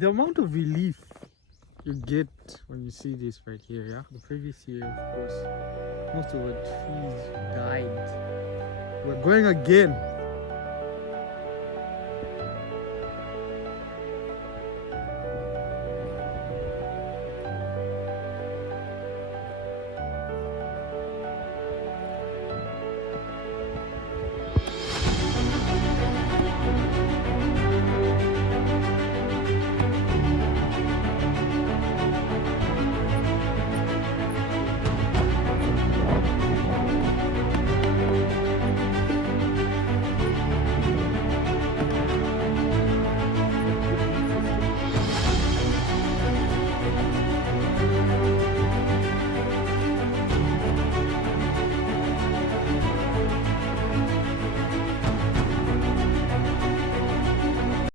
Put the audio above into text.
the amount of relief you get when you see this right here, yeah. The previous year, of course, most of our trees died. We're going again.